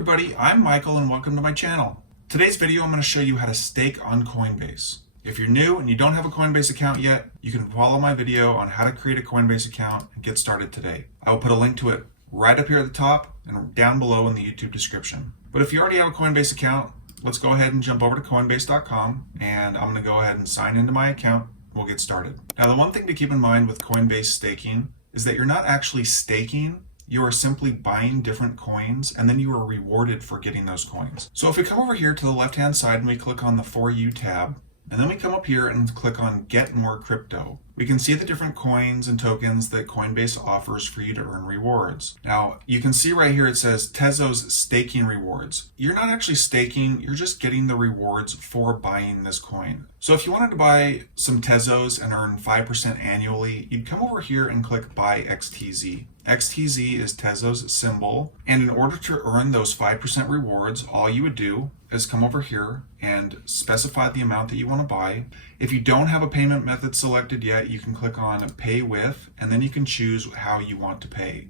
everybody, I'm Michael and welcome to my channel. Today's video I'm going to show you how to stake on Coinbase. If you're new and you don't have a Coinbase account yet, you can follow my video on how to create a Coinbase account and get started today. I will put a link to it right up here at the top and down below in the YouTube description. But if you already have a Coinbase account, let's go ahead and jump over to Coinbase.com and I'm going to go ahead and sign into my account. We'll get started. Now the one thing to keep in mind with Coinbase staking is that you're not actually staking. You are simply buying different coins and then you are rewarded for getting those coins. So if we come over here to the left hand side and we click on the For You tab, and then we come up here and click on Get More Crypto, we can see the different coins and tokens that Coinbase offers for you to earn rewards. Now you can see right here it says Tezos Staking Rewards. You're not actually staking, you're just getting the rewards for buying this coin. So if you wanted to buy some Tezos and earn 5% annually, you'd come over here and click Buy XTZ. XTZ is Tezos symbol, and in order to earn those 5% rewards, all you would do is come over here and specify the amount that you want to buy. If you don't have a payment method selected yet, you can click on Pay With, and then you can choose how you want to pay.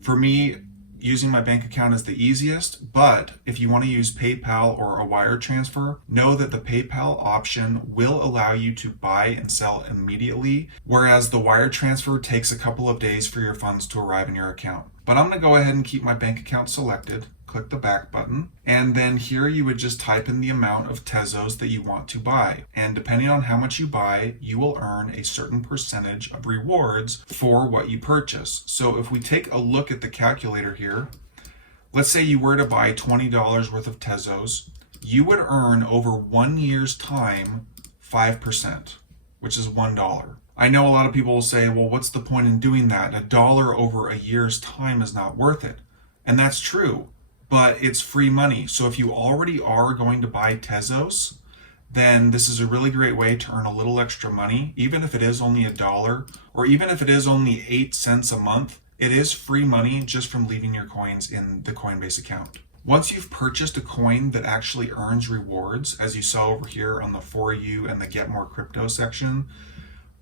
For me, using my bank account is the easiest, but if you want to use PayPal or a wire transfer, know that the PayPal option will allow you to buy and sell immediately, whereas the wire transfer takes a couple of days for your funds to arrive in your account. But I'm going to go ahead and keep my bank account selected. Click the back button, and then here you would just type in the amount of Tezos that you want to buy. And depending on how much you buy, you will earn a certain percentage of rewards for what you purchase. So if we take a look at the calculator here, let's say you were to buy $20 worth of Tezos, you would earn over 1 year's time 5%, which is $1. I know a lot of people will say, well, what's the point in doing that? $1 over a year's time is not worth it. And that's true. But it's free money. So if you already are going to buy Tezos, then this is a really great way to earn a little extra money, even if it is only $1, or even if it is only 8 cents a month. It is free money just from leaving your coins in the Coinbase account. Once you've purchased a coin that actually earns rewards, as you saw over here on the For You and the Get More Crypto section,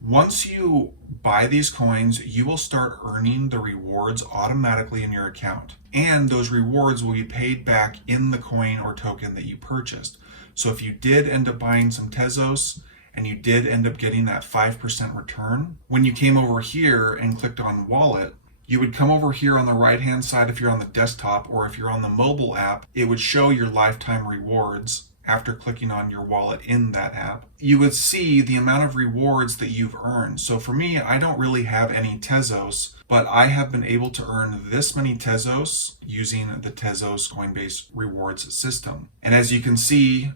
once you buy these coins, you will start earning the rewards automatically in your account. And those rewards will be paid back in the coin or token that you purchased. So if you did end up buying some Tezos and you did end up getting that 5% return, when you came over here and clicked on Wallet, you would come over here on the right hand side if you're on the desktop, or if you're on the mobile app, it would show your lifetime rewards. After clicking on your wallet in that app, you would see the amount of rewards that you've earned. So for me, I don't really have any Tezos, but I have been able to earn this many Tezos using the Tezos Coinbase rewards system. And as you can see,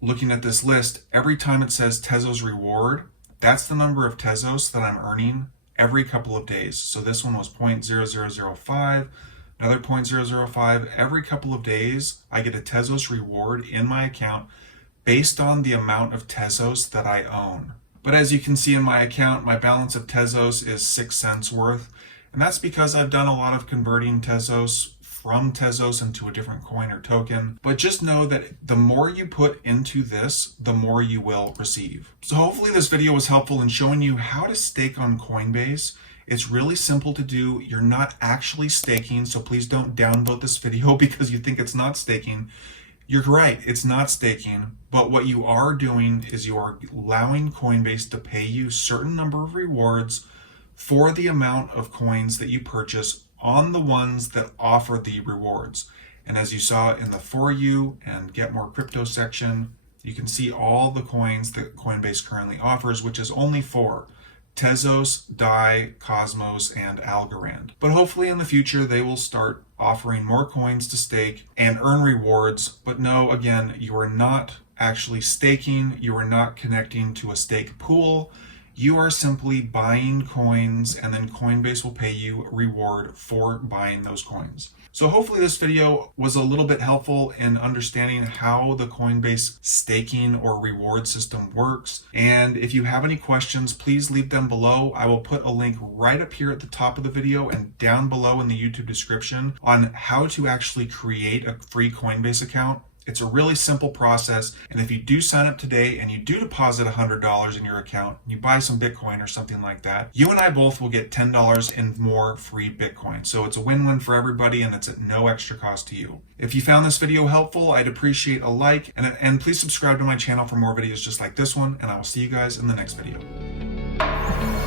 looking at this list, every time it says Tezos reward, that's the number of Tezos that I'm earning every couple of days. So this one was 0.0005. Another 0.005. Every couple of days, I get a Tezos reward in my account based on the amount of Tezos that I own. But as you can see in my account, my balance of Tezos is 6 cents worth. And that's because I've done a lot of converting Tezos from Tezos into a different coin or token. But just know that the more you put into this, the more you will receive. So hopefully this video was helpful in showing you how to stake on Coinbase. It's really simple to do. You're not actually staking, so please don't downvote this video because you think it's not staking. You're right, it's not staking, but what you are doing is you are allowing Coinbase to pay you a certain number of rewards for the amount of coins that you purchase on the ones that offer the rewards. And as you saw in the For You and Get More Crypto section, you can see all the coins that Coinbase currently offers, which is only 4. Tezos, DAI, Cosmos, and Algorand. But hopefully in the future they will start offering more coins to stake and earn rewards. But no, again, you are not actually staking, you are not connecting to a stake pool. You are simply buying coins and then Coinbase will pay you a reward for buying those coins. So hopefully this video was a little bit helpful in understanding how the Coinbase staking or reward system works. And if you have any questions, please leave them below. I will put a link right up here at the top of the video and down below in the YouTube description on how to actually create a free Coinbase account. It's a really simple process, and if you do sign up today and you do deposit $100 in your account, you buy some Bitcoin or something like that, you and I both will get $10 in more free Bitcoin. So it's a win-win for everybody, and it's at no extra cost to you. If you found this video helpful, I'd appreciate a like, and please subscribe to my channel for more videos just like this one, and I will see you guys in the next video.